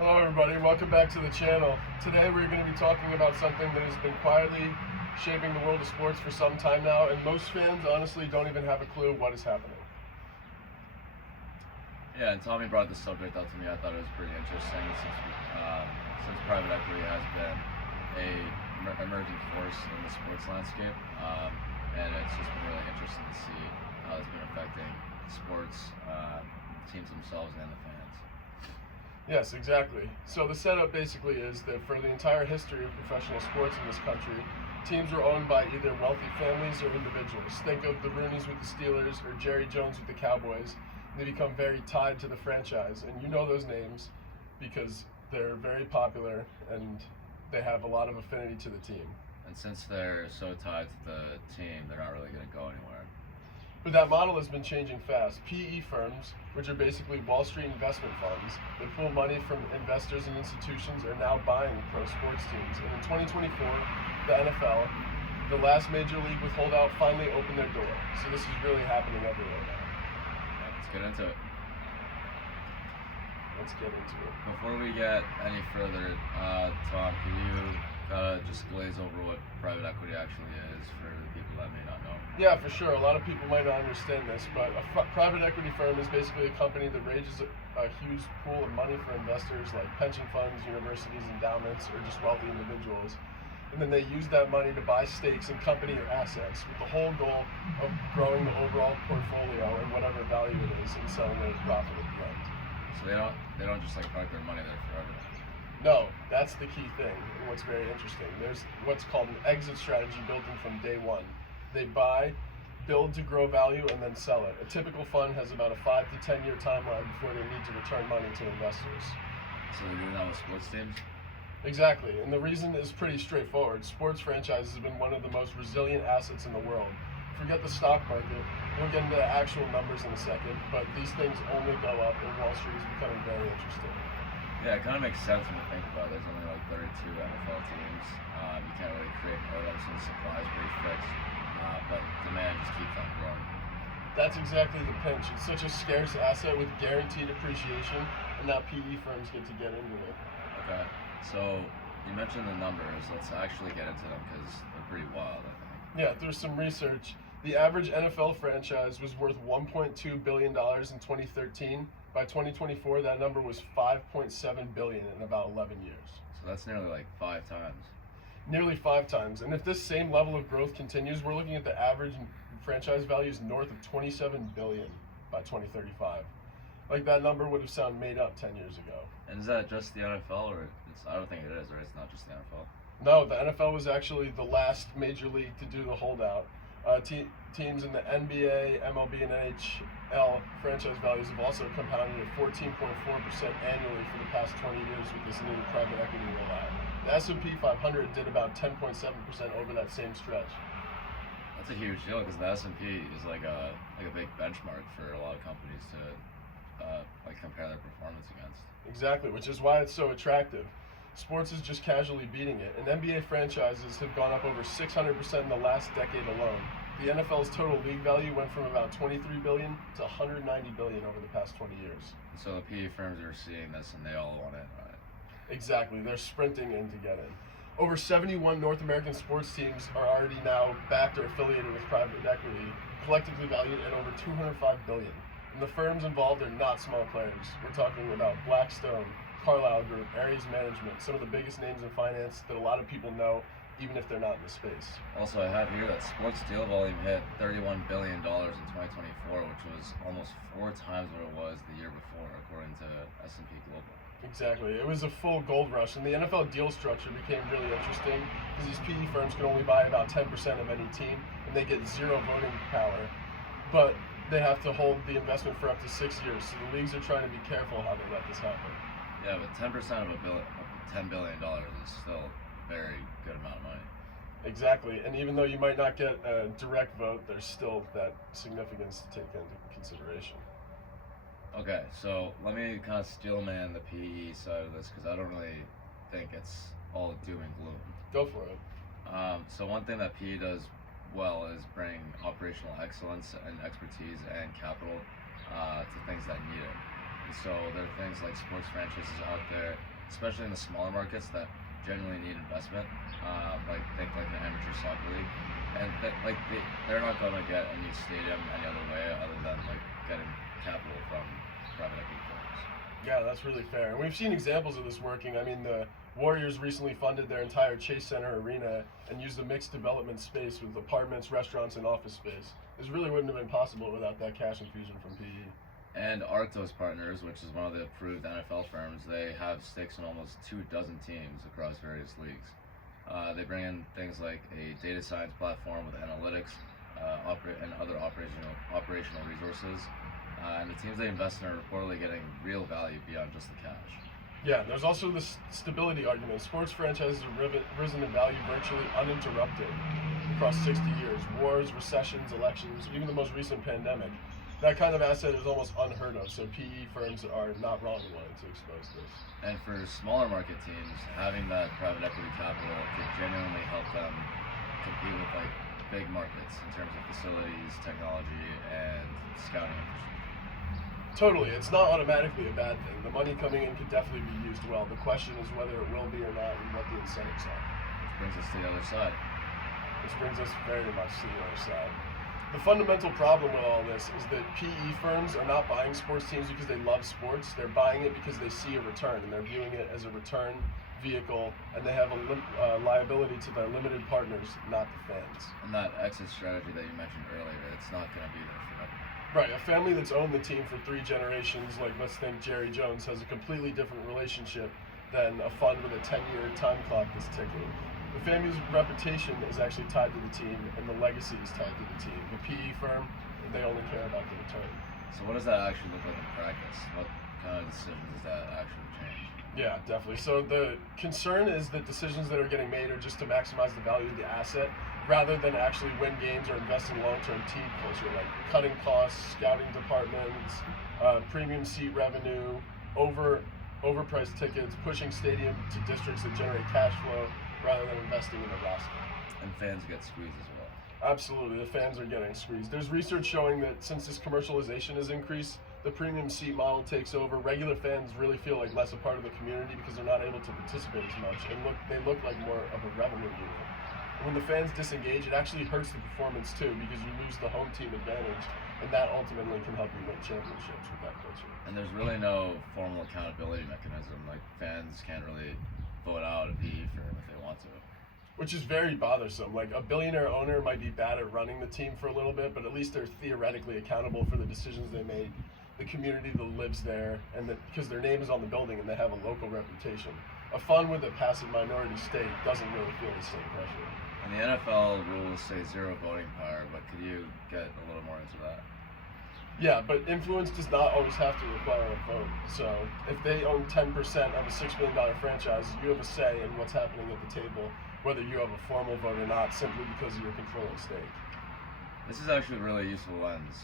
Hello everybody, welcome back to the channel. Today we're going to be talking about something that has been quietly shaping the world of sports for some time now, and most fans honestly don't even have a clue what is happening. Yeah, and Tommy brought this subject up to me. I thought it was pretty interesting since private equity has been a emerging force in the sports landscape, and it's just been really interesting to see how it's been affecting sports teams themselves and the fans. Yes, exactly. So the setup basically is that for the entire history of professional sports in this country, teams were owned by either wealthy families or individuals. Think of the Rooneys with the Steelers or Jerry Jones with the Cowboys. They become very tied to the franchise, and you know those names because they're very popular and they have a lot of affinity to the team. And since they're so tied to the team, they're not really going to go anywhere. But that model has been changing fast. PE firms, which are basically Wall Street investment funds that pull money from investors and institutions, are now buying pro sports teams. And in 2024, the NFL, the last major league with holdout, finally opened their door. So this is really happening everywhere now. Let's get into it. Let's get into it. Before we get any further, Tom, can you just glaze over what private equity actually is for the people that may not know? Yeah, for sure. A lot of people might not understand this, but a private equity firm is basically a company that raises a huge pool of money for investors like pension funds, universities, endowments, or just wealthy individuals. And then they use that money to buy stakes in company or assets with the whole goal of growing the overall portfolio and whatever value it is and selling it at profit at the end. So they don't just like park their money there forever. No, that's the key thing and what's very interesting. There's what's called an exit strategy built in from day one. They buy, build to grow value, and then sell it. A typical fund has about a 5 to 10 year timeline before they need to return money to investors. So they're doing that with sports teams? Exactly, and the reason is pretty straightforward. Sports franchises have been one of the most resilient assets in the world. Forget the stock market. We'll get into the actual numbers in a second, but these things only go up, and Wall Street is becoming very interesting. Yeah, it kind of makes sense when you think about it. There's only like 32 NFL teams. You can't really create more of them since supply is pretty fixed, but demand just keeps on growing. That's exactly the pinch. It's such a scarce asset with guaranteed appreciation, and now PE firms get to get into it. Okay, so you mentioned the numbers. Let's actually get into them because they're pretty wild, I think. Yeah, through some research, the average NFL franchise was worth $1.2 billion in 2013. By 2024, that number was $5.7 billion in about 11 years. So that's nearly like 5 times. Nearly 5 times. And if this same level of growth continues, we're looking at the average franchise values north of $27 billion by 2035. Like that number would have sounded made up 10 years ago. And is that just the NFL, or I don't think it is, right? It's not just the NFL. No, the NFL was actually the last major league to do the holdout. Teams in the NBA, MLB, and NHL franchise values have also compounded at 14.4% annually for the past 20 years with this new private equity rollout. The S&P 500 did about 10.7% over that same stretch. That's a huge deal because the S&P is like a big benchmark for a lot of companies to compare their performance against. Exactly, which is why it's so attractive. Sports is just casually beating it, and NBA franchises have gone up over 600% in the last decade alone. The NFL's total league value went from about $23 billion to $190 billion over the past 20 years. So the PE firms are seeing this and they all want it, right? Exactly, they're sprinting in to get in. Over 71 North American sports teams are already now backed or affiliated with private equity, collectively valued at over $205 billion. And the firms involved are not small players. We're talking about Blackstone, Carlyle Group, Ares Management, some of the biggest names in finance that a lot of people know, even if they're not in the space. Also, I have here that sports deal volume hit $31 billion in 2024, which was almost 4 times what it was the year before, according to S&P Global. Exactly. It was a full gold rush, and the NFL deal structure became really interesting because these PE firms can only buy about 10% of any team, and they get zero voting power, but they have to hold the investment for up to 6 years, so the leagues are trying to be careful how they let this happen. Yeah, but 10% of $10 billion is still a very good amount of money. Exactly, and even though you might not get a direct vote, there's still that significance to take into consideration. Okay, so let me kind of steel man the PE side of this because I don't really think it's all doom and gloom. Go for it. So one thing that PE does well is bring operational excellence and expertise and capital to things that need it. So there are things like sports franchises out there, especially in the smaller markets, that genuinely need investment. Like think like an amateur soccer league, and they're not going to get a new stadium any other way other than like getting capital from private equity firms. Yeah, that's really fair. And we've seen examples of this working. I mean, the Warriors recently funded their entire Chase Center arena and used a mixed development space with apartments, restaurants, and office space. This really wouldn't have been possible without that cash infusion from PE. And Arctos Partners, which is one of the approved NFL firms, they have stakes in almost 24 teams across various leagues. They bring in things like a data science platform with analytics and other operational resources. And the teams they invest in are reportedly getting real value beyond just the cash. Yeah, there's also this stability argument. Sports franchises have risen in value virtually uninterrupted across 60 years. Wars, recessions, elections, even the most recent pandemic. That kind of asset is almost unheard of, so PE firms are not wrong in wanting to expose this. And for smaller market teams, having that private equity capital could genuinely help them compete with like big markets in terms of facilities, technology, and scouting infrastructure. Totally, it's not automatically a bad thing. The money coming in could definitely be used well. The question is whether it will be or not and what the incentives are. Which brings us to the other side. Which brings us very much to the other side. The fundamental problem with all this is that PE firms are not buying sports teams because they love sports. They're buying it because they see a return, and they're viewing it as a return vehicle, and they have a liability to their limited partners, not the fans. And that exit strategy that you mentioned earlier, it's not going to be there forever. Right, a family that's owned the team for 3 generations, like let's think Jerry Jones, has a completely different relationship than a fund with a 10-year time clock that's ticking. The family's reputation is actually tied to the team, and the legacy is tied to the team. The PE firm, they only care about the return. So what does that actually look like in practice? What kind of decisions does that actually change? Yeah, definitely. So the concern is that decisions that are getting made are just to maximize the value of the asset rather than actually win games or invest in long-term team culture, like cutting costs, scouting departments, premium seat revenue, overpriced tickets, pushing stadium to districts that generate cash flow rather than investing in the roster. And fans get squeezed as well. Absolutely, the fans are getting squeezed. There's research showing that since this commercialization has increased, the premium seat model takes over. Regular fans really feel like less a part of the community because they're not able to participate as much, and they look like more of a revenue unit. And when the fans disengage, it actually hurts the performance too because you lose the home team advantage, and that ultimately can help you win championships with that culture. And there's really no formal accountability mechanism. Like fans can't really vote out a PE firm if they want to. Which is very bothersome. Like a billionaire owner might be bad at running the team for a little bit, but at least they're theoretically accountable for the decisions they made, the community that lives there, and because their name is on the building and they have a local reputation. A fund with a passive minority stake doesn't really feel the same pressure. And the NFL rules say 0 voting power, but could you get a little more into that? Yeah, but influence does not always have to require a vote. So if they own 10% of a $6 billion franchise, you have a say in what's happening at the table, whether you have a formal vote or not, simply because of your controlling stake. This is actually a really useful lens.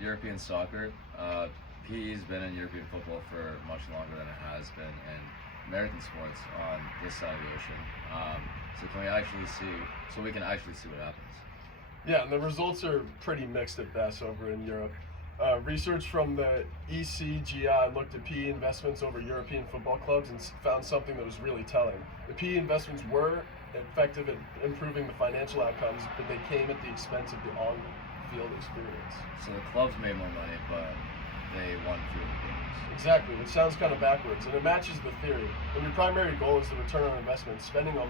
European soccer, PE's been in European football for much longer than it has been in American sports on this side of the ocean. So we can actually see what happens. Yeah, and the results are pretty mixed at best over in Europe. Research from the ECGI looked at PE investments over European football clubs and found something that was really telling. The PE investments were effective at improving the financial outcomes, but they came at the expense of the on-field experience. So the clubs made more money, but they won fewer games. Exactly, which sounds kind of backwards, and it matches the theory. When your primary goal is the return on investment, spending on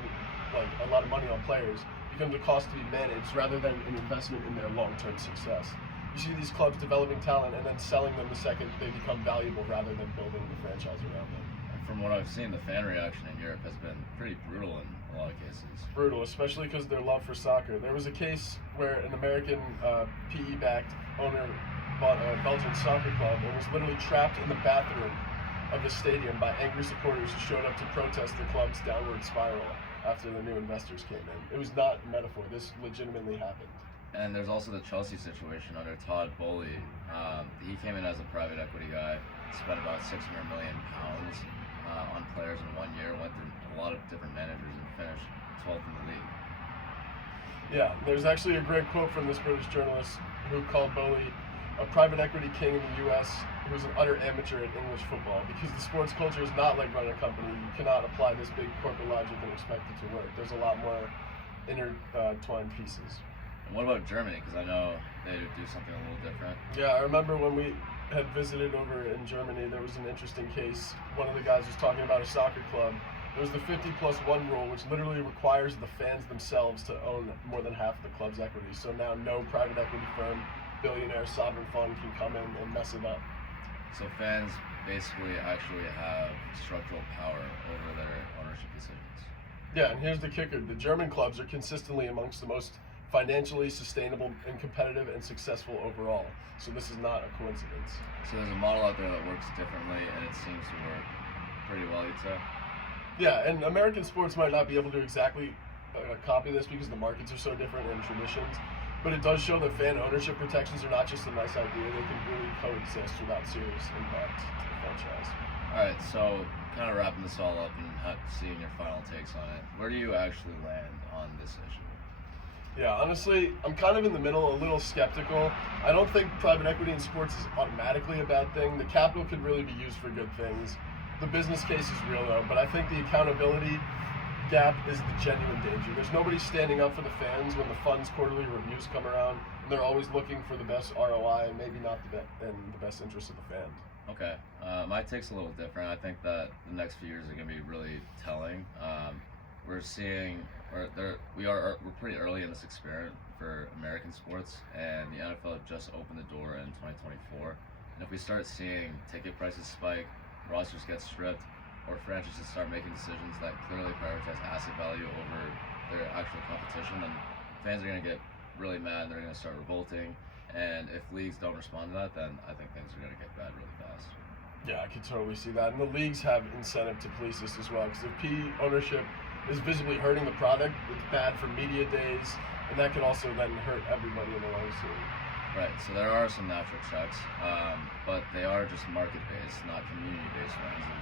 like a lot of money on players becomes a cost to be managed rather than an investment in their long-term success. You see these clubs developing talent and then selling them the second they become valuable rather than building the franchise around them. And from what I've seen, the fan reaction in Europe has been pretty brutal in a lot of cases. Brutal, especially because their love for soccer. There was a case where an American PE-backed owner bought a Belgian soccer club and was literally trapped in the bathroom of the stadium by angry supporters who showed up to protest the club's downward spiral after the new investors came in. It was not metaphor. This legitimately happened. And there's also the Chelsea situation under Todd Bowley. He came in as a private equity guy, spent about £600 million on players in 1 year, went through a lot of different managers and finished 12th in the league. Yeah, there's actually a great quote from this British journalist who called Bowley a private equity king in the U.S. who's an utter amateur at English football, because the sports culture is not like running a company. You cannot apply this big corporate logic and expect it to work. There's a lot more intertwined pieces. And what about Germany? Because I know they do something a little different. Yeah, I remember when we had visited over in Germany, there was an interesting case. One of the guys was talking about a soccer club. There was the 50+1 rule, which literally requires the fans themselves to own more than half of the club's equity. So now no private equity firm, billionaire, sovereign fund can come in and mess it up. So fans basically actually have structural power over their ownership decisions. Yeah, and here's the kicker. The German clubs are consistently amongst the most financially sustainable and competitive and successful overall. So this is not a coincidence. So there's a model out there that works differently, and it seems to work pretty well, you'd say. Yeah, and American sports might not be able to exactly copy this because the markets are so different and traditions, but it does show that fan ownership protections are not just a nice idea, they can really coexist without serious impact to the franchise. Alright, so kind of wrapping this all up and seeing your final takes on it, where do you actually land on this issue? Yeah, honestly, I'm kind of in the middle, a little skeptical. I don't think private equity in sports is automatically a bad thing. The capital could really be used for good things. The business case is real though, but I think the accountability gap is the genuine danger. There's nobody standing up for the fans when the fund's quarterly reviews come around, and they're always looking for the best ROI and maybe not in the best interest of the fan. Okay, my take's a little different. I think that the next few years are going to be really telling. We're seeing, we're pretty early in this experiment for American sports, and the NFL just opened the door in 2024. And if we start seeing ticket prices spike, rosters get stripped, or franchises start making decisions that clearly prioritize asset value over their actual competition, then fans are going to get really mad and they're going to start revolting. And if leagues don't respond to that, then I think things are going to get bad really fast. Yeah, I could totally see that. And the leagues have incentive to police this as well, because if PE ownership is visibly hurting the product, it's bad for media days, and that could also then hurt everybody in the long term. Right, so there are some natural checks, but they are just market-based, not community-based ones. And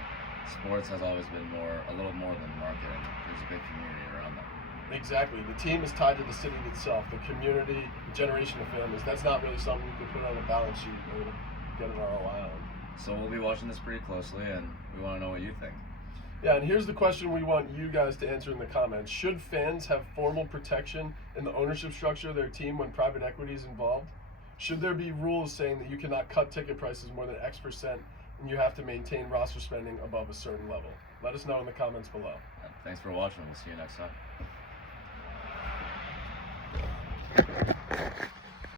sports has always been a little more than market, and there's a big community around that. Exactly. The team is tied to the city itself, the community, the generation of families. That's not really something you can put on a balance sheet or get an ROI on. So we'll be watching this pretty closely, and we want to know what you think. Yeah, and here's the question we want you guys to answer in the comments. Should fans have formal protection in the ownership structure of their team when private equity is involved? Should there be rules saying that you cannot cut ticket prices more than X% and you have to maintain roster spending above a certain level? Let us know in the comments below. Thanks for watching. We'll see you next time.